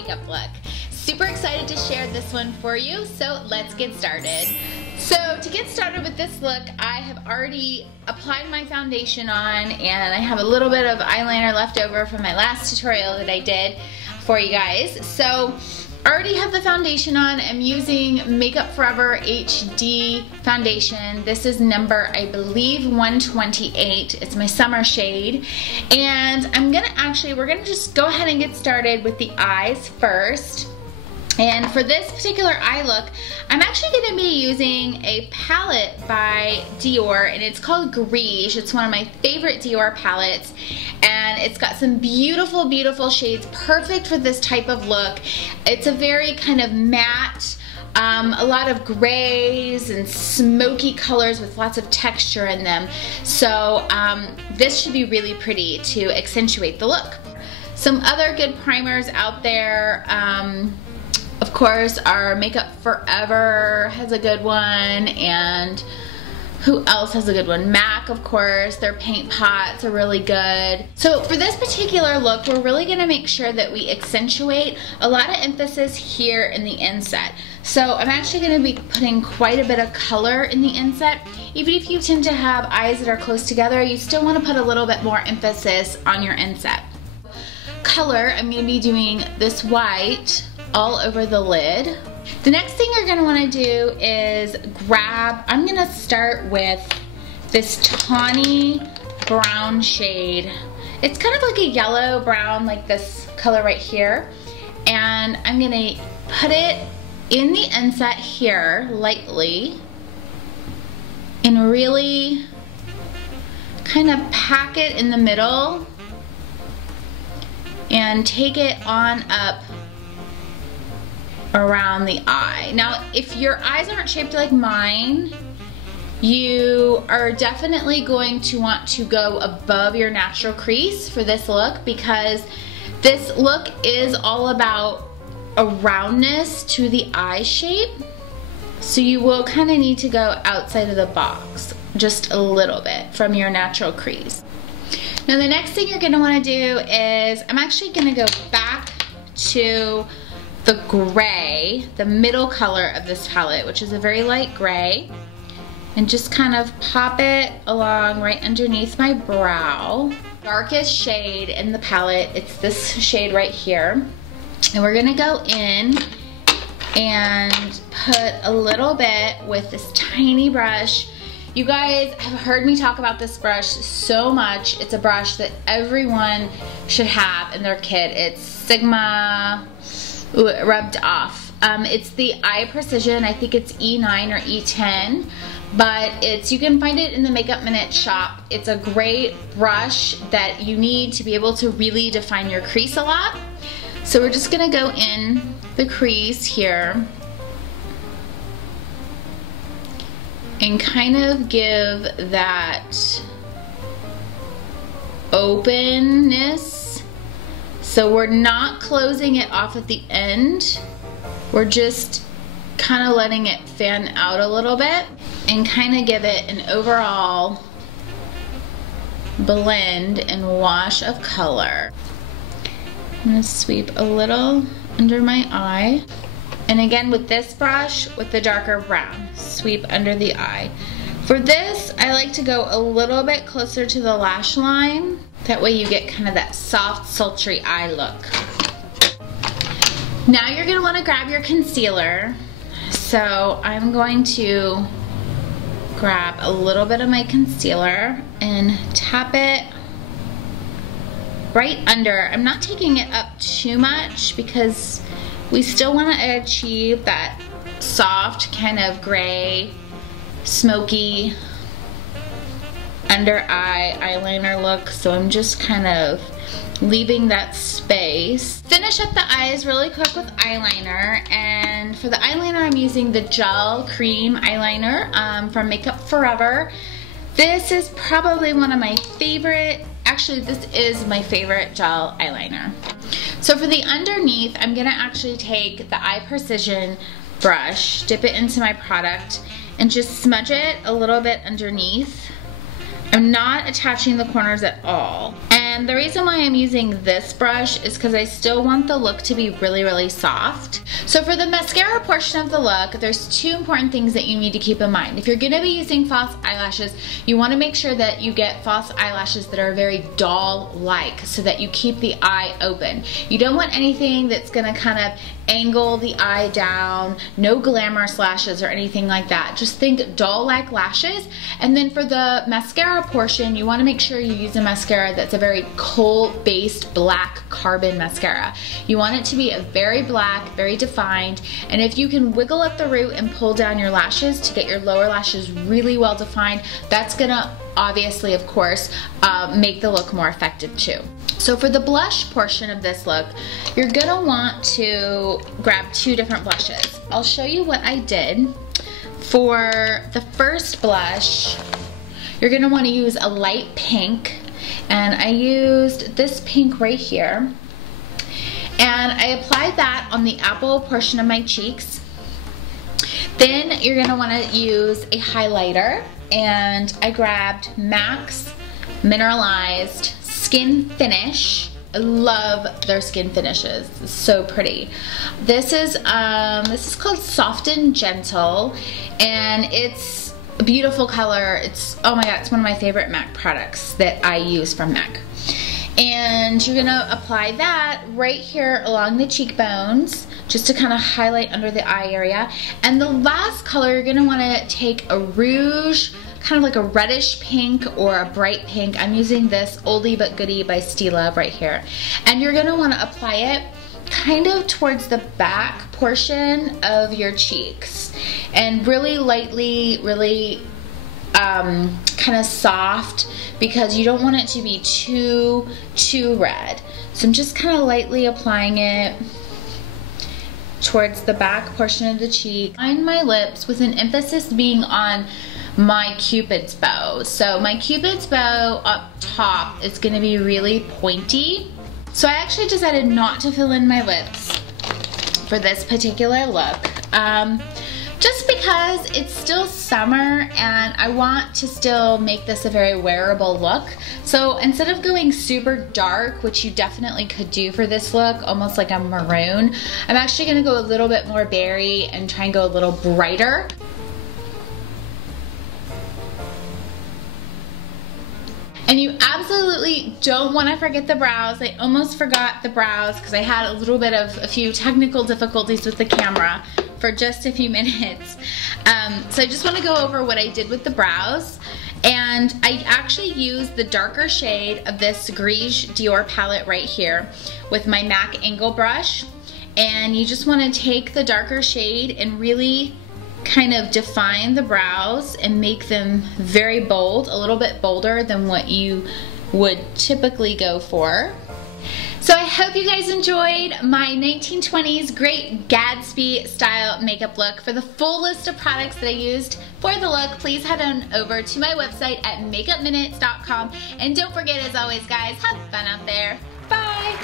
makeup look. Super excited to share this one for you, so let's get started. So to get started with this look, I have already applied my foundation on, and I have a little bit of eyeliner left over from my last tutorial that I did for you guys. So I already have the foundation on. I'm using Makeup Forever HD foundation. This is number, I believe, 128. It's my summer shade. And we're gonna just go ahead and get started with the eyes first. And for this particular eye look, I'm actually going to be using a palette by Dior, and it's called Grige. It's one of my favorite Dior palettes, and it's got some beautiful, beautiful shades, perfect for this type of look. It's a very kind of matte, a lot of grays and smoky colors with lots of texture in them. So this should be really pretty to accentuate the look. Some other good primers out there, of course, our Makeup Forever has a good one, and who else has a good one? MAC, of course. Their paint pots are really good. So for this particular look, we're really gonna make sure that we accentuate a lot of emphasis here in the inset. So I'm actually gonna be putting quite a bit of color in the inset. Even if you tend to have eyes that are close together, you still wanna put a little bit more emphasis on your inset. Color, I'm gonna be doing this white all over the lid. The next thing you're gonna wanna do is I'm gonna start with this tawny brown shade. It's kind of like a yellow brown, like this color right here. And I'm gonna put it in the inset here lightly and really kind of pack it in the middle and take it on up around the eye. Now, if your eyes aren't shaped like mine, you are definitely going to want to go above your natural crease for this look, because this look is all about a roundness to the eye shape. So you will kind of need to go outside of the box just a little bit from your natural crease. Now the next thing you're going to want to do is, I'm actually going to go back to the gray, the middle color of this palette, which is a very light gray, and just kind of pop it along right underneath my brow. Darkest shade in the palette, it's this shade right here. And we're gonna go in and put a little bit with this tiny brush. You guys have heard me talk about this brush so much. It's a brush that everyone should have in their kit. It's Sigma. Ooh, it rubbed off. It's the Eye Precision. I think it's E9 or E10, but you can find it in the Makeup Minute shop. It's a great brush that you need to be able to really define your crease a lot. So we're just gonna go in the crease here and kind of give that openness. So we're not closing it off at the end. We're just kind of letting it fan out a little bit and kind of give it an overall blend and wash of color. I'm gonna sweep a little under my eye. And again, with this brush, with the darker brown, sweep under the eye. For this, I like to go a little bit closer to the lash line. That way you get kind of that soft, sultry eye look. Now you're gonna wanna grab your concealer. So I'm going to grab a little bit of my concealer and tap it right under. I'm not taking it up too much because we still wanna achieve that soft kind of gray, smoky under eye eyeliner look. So I'm just kind of leaving that space. Finish up the eyes really quick with eyeliner, and for the eyeliner I'm using the gel cream eyeliner from Makeup Forever. This is probably one of my favorite, actually this is my favorite gel eyeliner. So for the underneath, I'm gonna actually take the Eye Precision brush, dip it into my product, and just smudge it a little bit underneath. I'm not attaching the corners at all. And And the reason why I'm using this brush is because I still want the look to be really, really soft. So for the mascara portion of the look, there's two important things that you need to keep in mind. If you're gonna be using false eyelashes, you wanna make sure that you get false eyelashes that are very doll-like so that you keep the eye open. You don't want anything that's gonna kind of angle the eye down, no glamorous lashes or anything like that. Just think doll-like lashes. And then for the mascara portion, you wanna make sure you use a mascara that's a very kohl-based black carbon mascara. You want it to be a very black, very defined, and if you can wiggle up the root and pull down your lashes to get your lower lashes really well defined, that's gonna obviously, of course, make the look more effective too. So for the blush portion of this look, you're gonna want to grab two different blushes. I'll show you what I did. For the first blush, you're gonna wanna use a light pink, and I used this pink right here. And I applied that on the apple portion of my cheeks. Then you're gonna wanna use a highlighter, and I grabbed MAC's Mineralized Skin Finish. I love their skin finishes. It's so pretty. This is called Soft and Gentle, and it's a beautiful color. It's, oh my god, it's one of my favorite MAC products that I use from MAC. And you're gonna apply that right here along the cheekbones, just to kind of highlight under the eye area. And the last color, you're gonna wanna take a rouge, kind of like a reddish pink or a bright pink. I'm using this Oldie But Goodie by Stila right here. And you're gonna wanna apply it kind of towards the back portion of your cheeks. And really lightly, really kind of soft, because you don't want it to be too red. So I'm just kind of lightly applying it towards the back portion of the cheek. Line my lips with an emphasis being on my Cupid's bow. So my Cupid's bow up top is gonna be really pointy. So I actually decided not to fill in my lips for this particular look. Just because it's still summer and I want to still make this a very wearable look. So instead of going super dark, which you definitely could do for this look, almost like a maroon, I'm actually gonna go a little bit more berry and try and go a little brighter. And you absolutely don't want to forget the brows. I almost forgot the brows because I had a few technical difficulties with the camera for just a few minutes. So I just want to go over what I did with the brows. And I actually used the darker shade of this Grige Dior palette right here with my MAC angle brush. And you just want to take the darker shade and really kind of define the brows and make them very bold, a little bit bolder than what you would typically go for. So I hope you guys enjoyed my 1920s Great Gatsby style makeup look. For the full list of products that I used for the look, please head on over to my website at makeupminutes.com. And don't forget, as always guys, have fun out there. Bye!